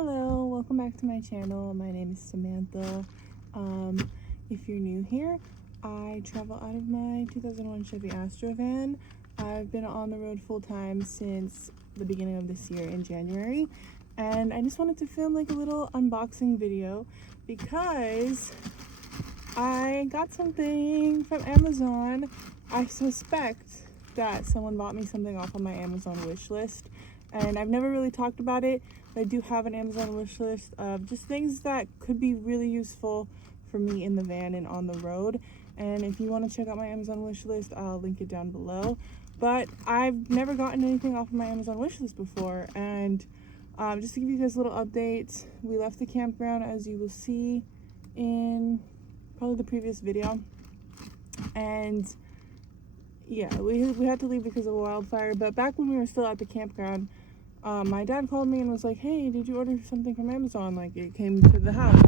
Hello, welcome back to my channel. My name is Samantha. If you're new here, I travel out of my 2001 Chevy Astro van. I've been on the road full-time since the beginning of this year in January, and I just wanted to film like a little unboxing video because I got something from Amazon. I suspect that someone bought me something off on my Amazon wish list, and I've never really talked about it. I do have an Amazon wish list of just things that could be really useful for me in the van and on the road. And if you want to check out my Amazon wish list, I'll link it down below. But I've never gotten anything off of my Amazon wish list before. And just to give you guys a little update, we left the campground, as you will see in probably the previous video. And yeah, we had to leave because of a wildfire. But back when we were still at the campground, my dad called me and was like, hey, did you order something from Amazon? Like, it came to the house.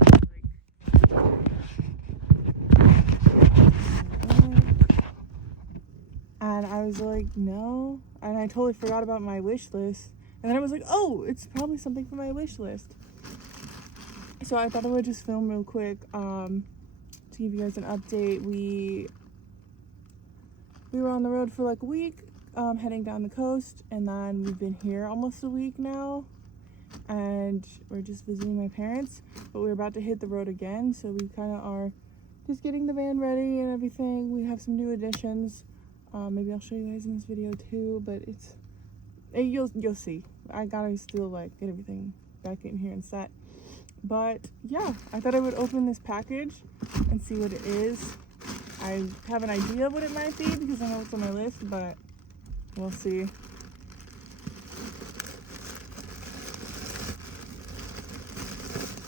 And I was like, no. And I totally forgot about my wish list. And then I was like, oh, it's probably something from my wish list. So I thought I would just film real quick to give you guys an update. We were on the road for like a week. Heading down the coast, and then we've been here almost a week now, and we're just visiting my parents, but we're about to hit the road again, so we kind of are just getting the van ready and everything. We have some new additions. Maybe I'll show you guys in this video too, but you'll see. I gotta still like get everything back in here and set. But yeah, I thought I would open this package and see what it is. I have an idea of what it might be because I know it's on my list, but we'll see.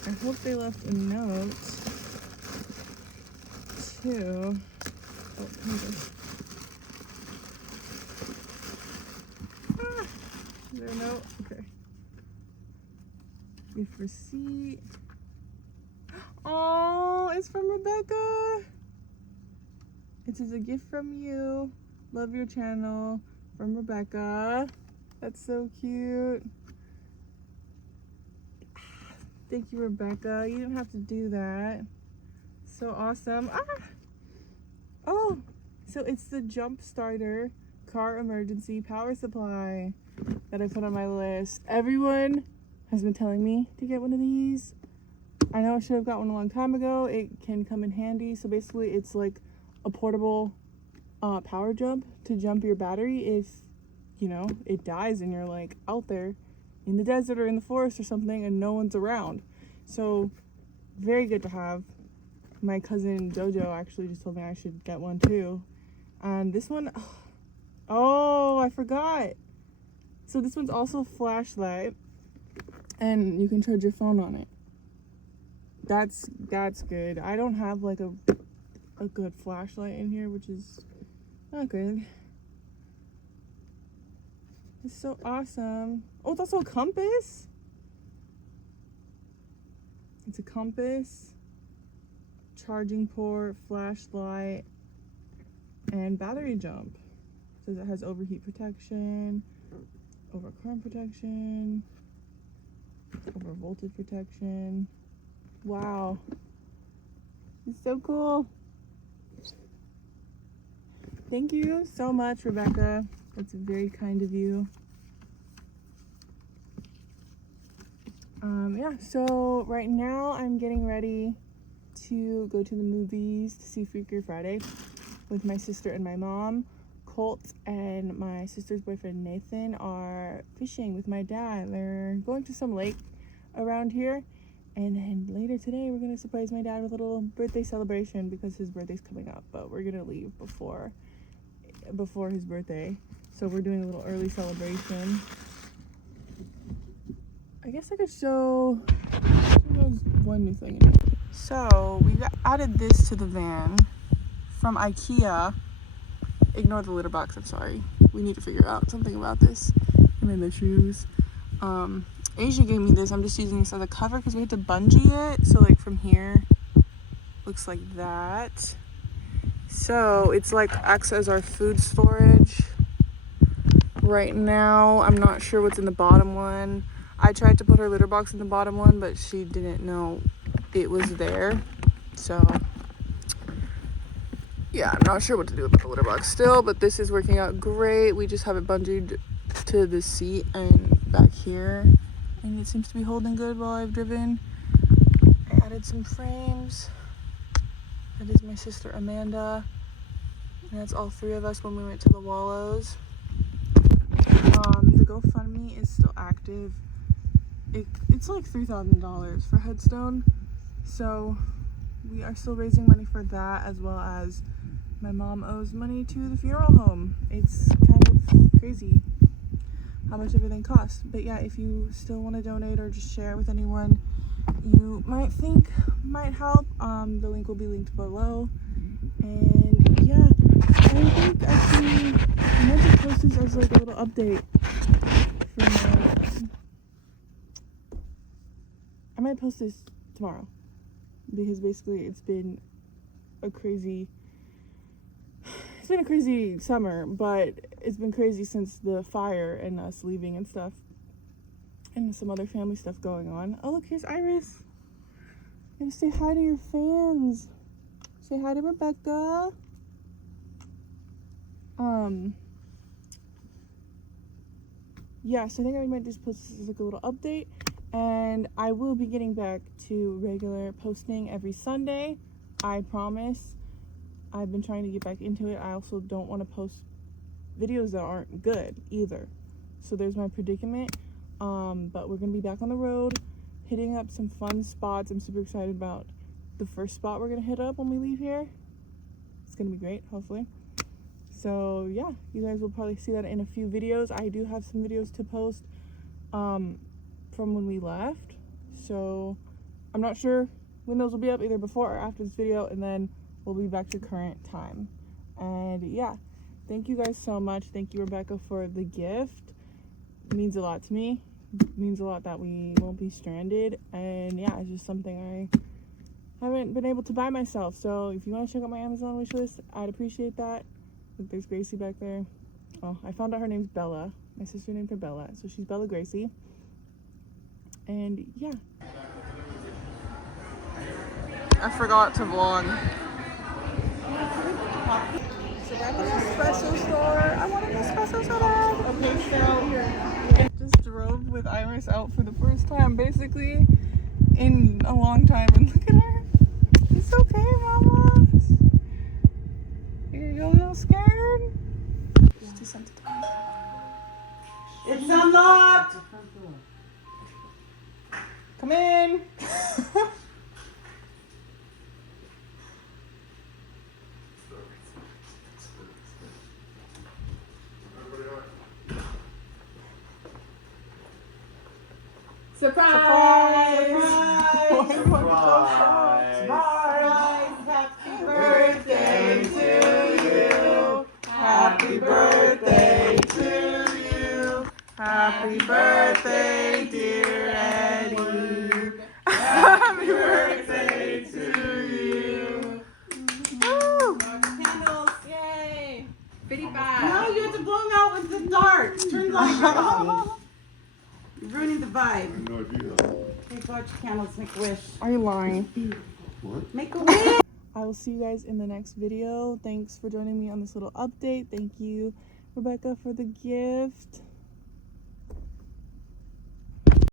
I hope they left a note too. Oh, is there a note? Okay. Gift receipt. Oh, it's from Rebecca. It says, a gift from you. Love your channel. From Rebecca. That's so cute. Thank you, Rebecca. You didn't have to do that. So awesome. Oh, so it's the Jump Starter car emergency power supply that I put on my list. Everyone has been telling me to get one of these. I know I should have got one a long time ago. It can come in handy. So basically it's like a portable power jump to jump your battery if, you know, it dies and you're like out there in the desert or in the forest or something and no one's around. So very good to have. My cousin Jojo actually just told me I should get one too. And this one, oh, I forgot. So this one's also a flashlight and you can charge your phone on it. That's good. I don't have like a good flashlight in here, which is not good. It's so awesome. Oh, it's also a compass. It's a compass, charging port, flashlight, and battery jump. It says it has overheat protection, overcurrent protection, over voltage protection. Wow. It's so cool. Thank you so much, Rebecca. That's very kind of you. Yeah, so right now I'm getting ready to go to the movies to see Freaker Friday with my sister and my mom. Colt and my sister's boyfriend Nathan are fishing with my dad. They're going to some lake around here. And then later today, we're going to surprise my dad with a little birthday celebration because his birthday's coming up. But we're going to leave before his birthday. So we're doing a little early celebration. I guess I could show one new thing in here. So we added this to the van from IKEA. Ignore the litter box, I'm sorry. We need to figure out something about this. And then the shoes. Asia gave me this. I'm just using this as a cover because we had to bungee it. So like from here, looks like that. So it's like acts as our food storage. Right now, I'm not sure what's in the bottom one. I tried to put her litter box in the bottom one, but she didn't know it was there. So yeah, I'm not sure what to do with the litter box still, but this is working out great. We just have it bungeed to the seat and back here, and it seems to be holding good while I've driven. I added some frames. That is my sister Amanda, and that's all three of us when we went to the Wallows. The GoFundMe is still active. It's like $3,000 for headstone, so we are still raising money for that, as well as my mom owes money to the funeral home. It's kind of crazy how much everything costs. But yeah, if you still want to donate or just share it with anyone you might think might help, the link will be linked below. And yeah, I think actually I might just post this as like a little update for my, I might post this tomorrow, because basically it's been a crazy summer, but it's been crazy since the fire and us leaving and stuff, and some other family stuff going on. Oh look, here's Iris. You gotta say hi to your fans. Say hi to Rebecca. Yeah, so I think I might just post this as like a little update, and I will be getting back to regular posting every Sunday, I promise. I've been trying to get back into it. I also don't want to post videos that aren't good either. So there's my predicament. But we're gonna be back on the road, hitting up some fun spots. I'm super excited about the first spot we're gonna hit up when we leave here. It's gonna be great, hopefully. So yeah, you guys will probably see that in a few videos. I do have some videos to post from when we left, so I'm not sure when those will be up, either before or after this video, and then we'll be back to current time. And yeah, thank you guys so much. Thank you, Rebecca, for the gift. It means a lot to me. It means a lot that we won't be stranded, and yeah, it's just something I haven't been able to buy myself. So if you want to check out my Amazon wish list, I'd appreciate that. Look, there's Gracie back there. Oh, I found out her name's Bella. My sister named her Bella, so she's Bella Gracie. And yeah, I forgot to vlog. So back in the espresso store. I want an espresso so bad. Okay, so just drove with Iris out for the first time basically in a long time, and look at her. It's okay, mama. You're a little scared? She's too sensitive. It's unlocked! Come in! Surprise! Why do you want to go shout? Surprise! Happy birthday to you! Happy birthday to you! Happy birthday, dear Eddie! Happy birthday to you! Woo! Candles, yay! 55. No, you have to blow them out with the darts. Turn the light off. You're ruining the vibe. No idea. Okay, go out your candles, make a wish. Are you lying? What? Make a wish! I will see you guys in the next video. Thanks for joining me on this little update. Thank you, Rebecca, for the gift.